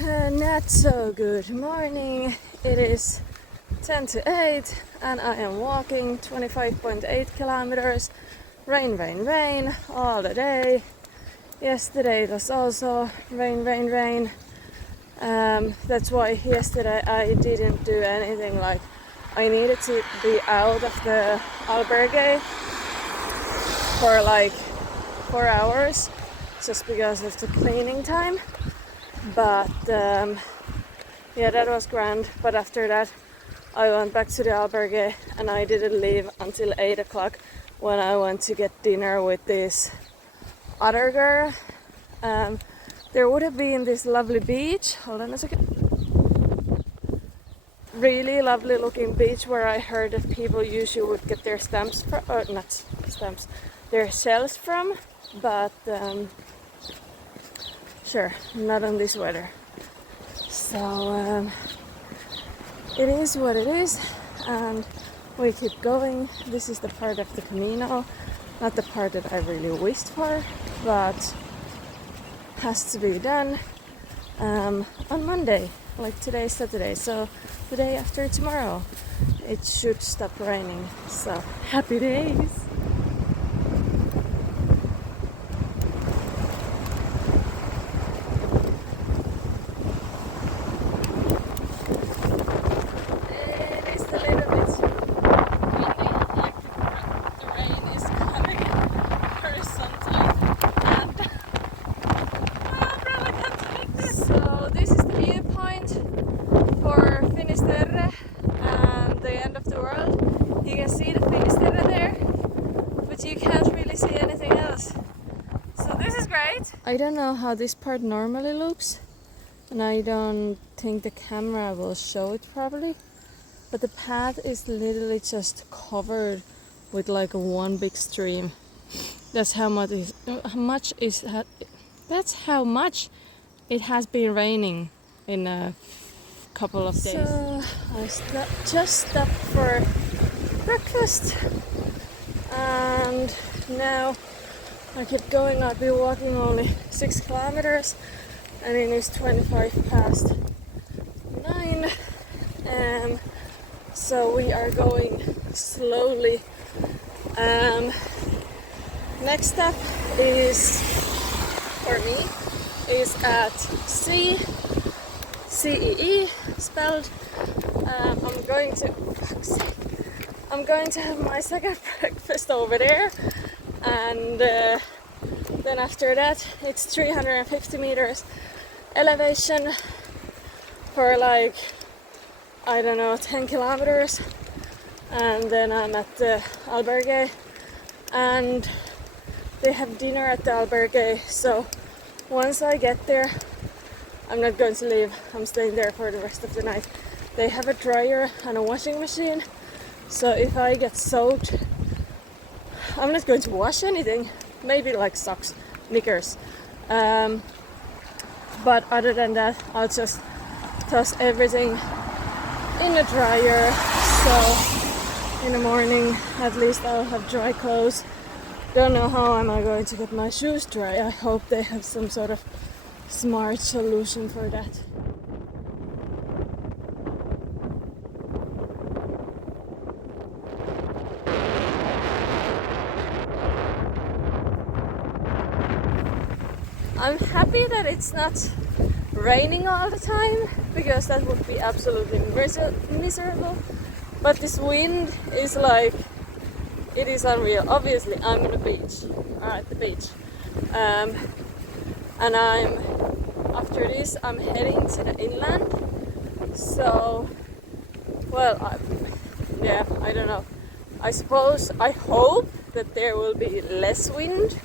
Not so good morning. It is 10 to 8 and I am walking 25.8 kilometers. Rain, rain, rain all the day. Yesterday it was also rain, rain, rain. That's why yesterday I didn't do anything. Like, I needed to be out of the albergue for like 4 hours just because of the cleaning time. But yeah, that was grand. But after that I went back to the albergue and I didn't leave until 8 o'clock when I went to get dinner with this other girl. There would have been this lovely beach. Hold on a second. Really lovely looking beach where I heard that people usually would get their stamps from, or not stamps, their shells from. But sure, not on this weather. So it is what it is, and we keep going. This is the part of the Camino, not the part that I really wished for, but has to be done on Monday, like today is Saturday, so the day after tomorrow it should stop raining, so happy days. Finisterre and the end of the world. You can see the Finisterre there, but you can't really see anything else. So this is great. I don't know how this part normally looks, and I don't think the camera will show it properly, but the path is literally just covered with like one big stream. That's how much it has been raining in a couple of days. So I just stopped for breakfast and now I keep going. I've been walking only 6 kilometers and it is 25 past 9. So we are going slowly. Next stop is, for me, is at CEE spelled. I'm going to have my second breakfast over there, and then after that it's 350 meters elevation for like, I don't know, 10 kilometers, and then I'm at the albergue and they have dinner at the albergue. So once I get there, I'm not going to leave. I'm staying there for the rest of the night. They have a dryer and a washing machine, so if I get soaked, I'm not going to wash anything. Maybe like socks, knickers. But other than that, I'll just toss everything in the dryer. So in the morning, at least I'll have dry clothes. Don't know how am I going to get my shoes dry. I hope they have some sort of smart solution for that. I'm happy that it's not raining all the time, because that would be absolutely miserable. But this wind is like, it is unreal. Obviously I'm on the beach, or at the beach, and after this I'm heading to the inland. So, well, I don't know. I hope that there will be less wind,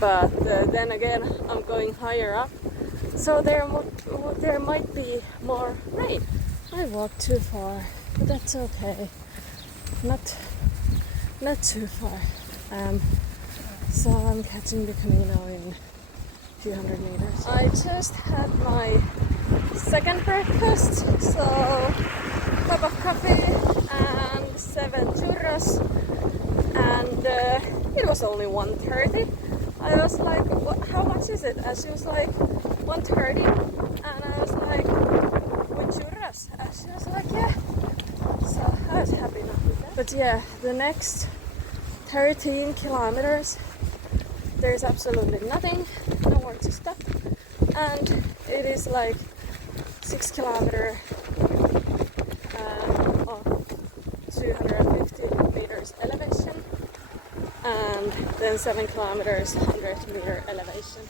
but then again I'm going higher up, so there might be more rain. I walked too far, but that's okay. Not too far. So I'm catching the Camino in a few hundred meters. I just had my second breakfast, so cup of coffee and 7 churros, and it was only 1:30. I was like, how much is it? And she was like, 1:30, and I was like, with churros. And she was like, yeah. So I was happy enough with that. But yeah, the next 13 kilometers, there's absolutely nothing, nowhere to stop, and it is like 6 kilometer of 250 meters elevation, and then 7 kilometers 100 meter elevation.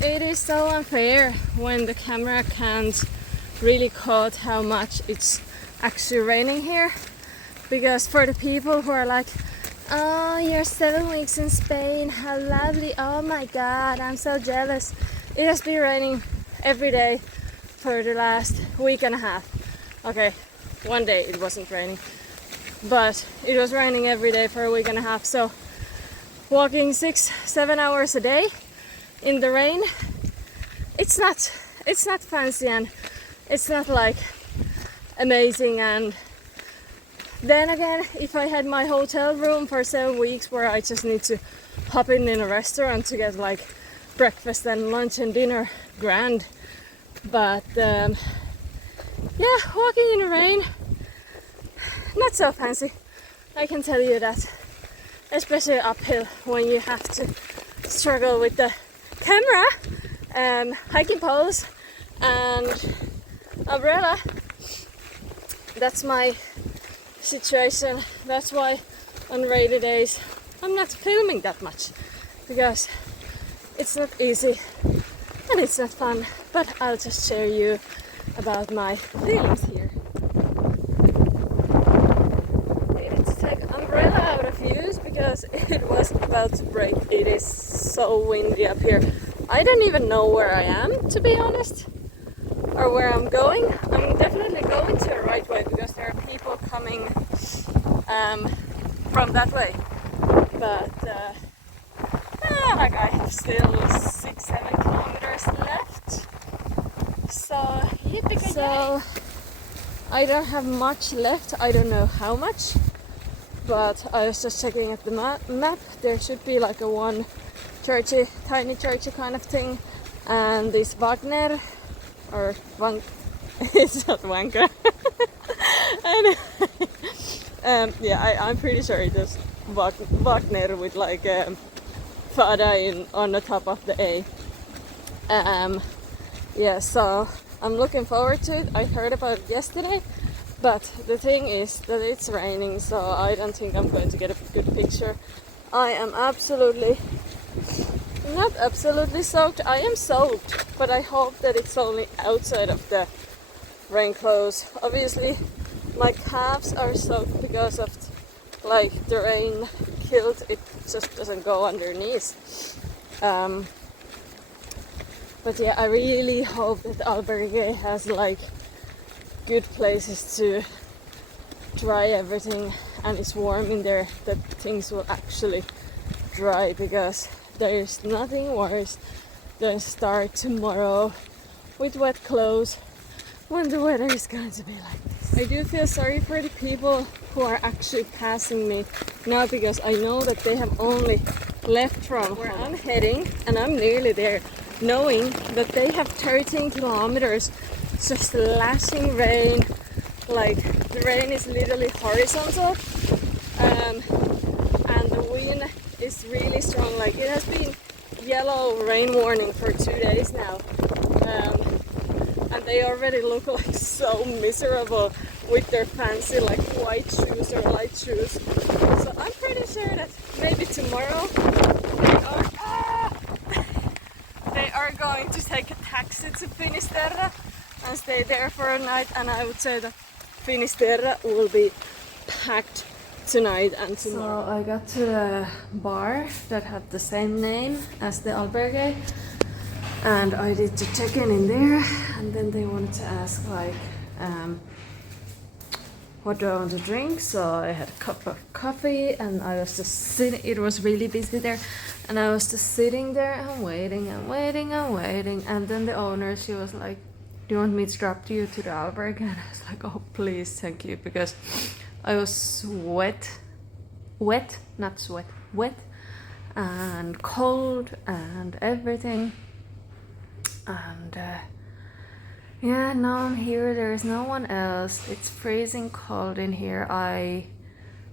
It is so unfair when the camera can't really caught how much it's actually raining here, because for the people who are like, oh, you're 7 weeks in Spain, how lovely, oh my god, I'm so jealous. It has been raining every day for the last week and a half. Okay, one day it wasn't raining, but it was raining every day for a week and a half. So walking 6-7 hours a day in the rain, it's not fancy, and it's not like amazing. And then again, if I had my hotel room for 7 weeks where I just need to hop in a restaurant to get like breakfast and lunch and dinner, grand. But yeah, walking in the rain, not so fancy, I can tell you that, especially uphill when you have to struggle with the camera, hiking poles and umbrella. That's my situation. That's why on rainy days I'm not filming that much, because it's not easy and it's not fun. But I'll just share you about my feelings here. I need to take umbrella out of use because it was about to break. It is so windy up here. I don't even know where I am, to be honest, or where I'm going. I'm definitely going to the right way because there are people coming from that way. But like I have still 6-7 kilometers left. So so I don't have much left. I don't know how much, but I was just checking at the map. There should be like a one churchy, tiny churchy kind of thing, and this Wagner or it's not Wanker. Yeah, I'm pretty sure it is Wagner with like Fada on the top of the A. Yeah, so I'm looking forward to it. I heard about it yesterday, but the thing is that it's raining, so I don't think I'm going to get a good picture. I am not absolutely soaked. I am soaked, but I hope that it's only outside of the rain clothes. Obviously, my calves are soaked because of like the rain killed. It just doesn't go underneath. But yeah, I really hope that Albergue has like good places to dry everything, and it's warm in there, that things will actually dry, because there is nothing worse than start tomorrow with wet clothes when the weather is going to be like this. I do feel sorry for the people who are actually passing me now, because I know that they have only left from where I'm heading, and I'm nearly there, knowing that they have 13 kilometers just lashing rain. Like the rain is literally horizontal, and the wind is really strong. Like it has been yellow rain warning for 2 days now, and they already look like so miserable with their fancy like white shoes or light shoes. So I'm pretty sure that maybe tomorrow they are going to take a taxi to Finisterre and stay there for a night, and I would say that Finisterre will be packed tonight and tomorrow. So I got to the bar that had the same name as the albergue, And I did the check-in in there, and then they wanted to ask like, what do I want to drink? So I had a cup of coffee, and I was just sitting. It was really busy there, and I was just sitting there and waiting and waiting and waiting. And then the owner, she was like, "Do you want me to drop you to the albergue?" And I was like, "Oh, please, thank you," because I was wet, not sweat, wet, and cold and everything. And yeah, now I'm here. There is no one else. It's freezing cold in here. I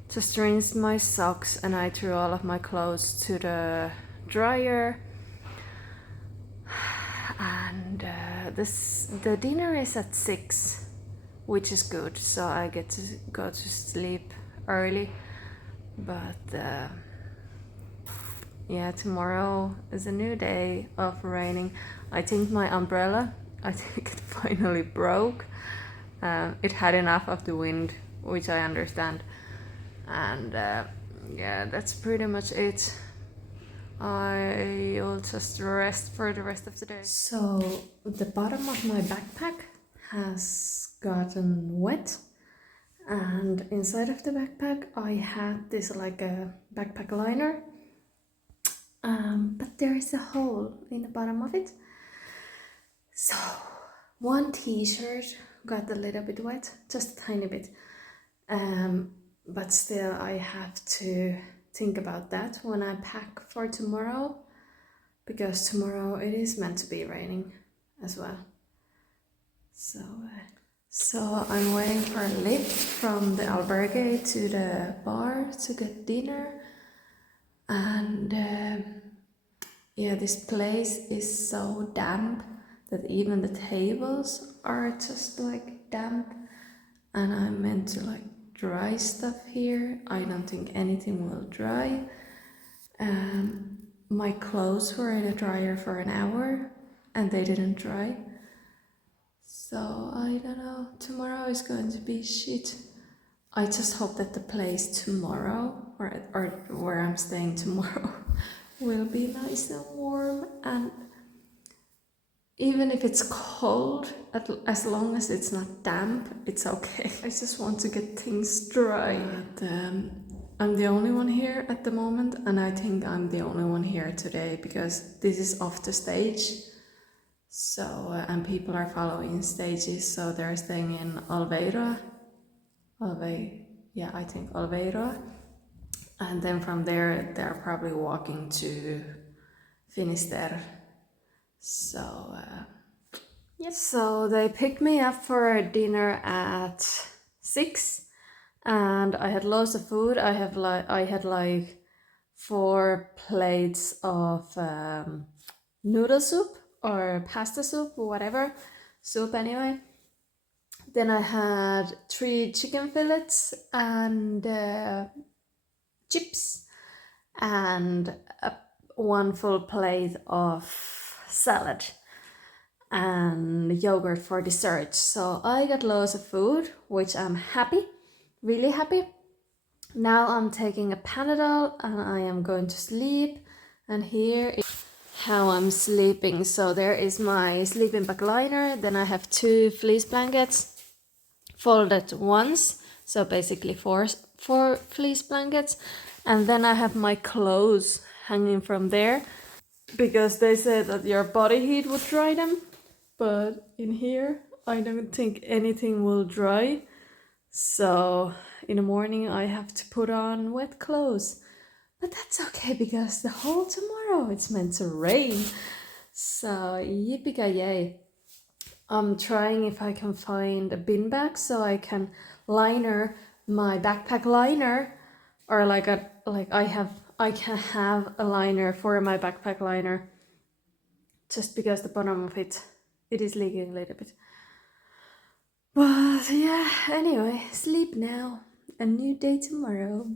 just rinsed my socks and I threw all of my clothes to the dryer. And the dinner is at 6, which is good. So I get to go to sleep early. But yeah, tomorrow is a new day of raining. I think my umbrella, I think it finally broke. It had enough of the wind, which I understand. And yeah, that's pretty much it. I will just rest for the rest of the day. So the bottom of my backpack has gotten wet. And inside of the backpack, I had this like a backpack liner. But there is a hole in the bottom of it. So one t-shirt got a little bit wet, just a tiny bit. But still I have to think about that when I pack for tomorrow, because tomorrow it is meant to be raining as well. So I'm waiting for a lift from the albergue to the bar to get dinner. And yeah, this place is so damp that even the tables are just like damp. And I'm meant to like dry stuff here. I don't think anything will dry. My clothes were in a dryer for an hour and they didn't dry. So I don't know, tomorrow is going to be shit. I just hope that the place tomorrow, or where I'm staying tomorrow, will be nice and warm. And even if it's cold, as long as it's not damp, it's okay. I just want to get things dry. But I'm the only one here at the moment, and I think I'm the only one here today because this is off the stage. So, and people are following stages, so they're staying in Alveira. I think Alveira. And then from there, they're probably walking to Finisterre. So, yes. So they picked me up for dinner at 6, and I had loads of food. I had like 4 plates of noodle soup or pasta soup or whatever soup anyway. Then I had 3 chicken fillets and chips and 1 full plate of salad and yogurt for dessert. So I got loads of food, which I'm happy, really happy. Now I'm taking a Panadol and I am going to sleep. And here is how I'm sleeping. So there is my sleeping bag liner. Then I have 2 fleece blankets folded once. So basically 4 fleece blankets. And then I have my clothes hanging from there, because they said that your body heat would dry them. But in here, I don't think anything will dry. So in the morning, I have to put on wet clothes. But that's okay, because the whole tomorrow it's meant to rain. So yippee-ki-yay. I'm trying if I can find a bin bag so I can liner my backpack liner, or I can have a liner for my backpack liner, just because the bottom of it is leaking a little bit. But yeah, anyway, sleep now. A new day tomorrow.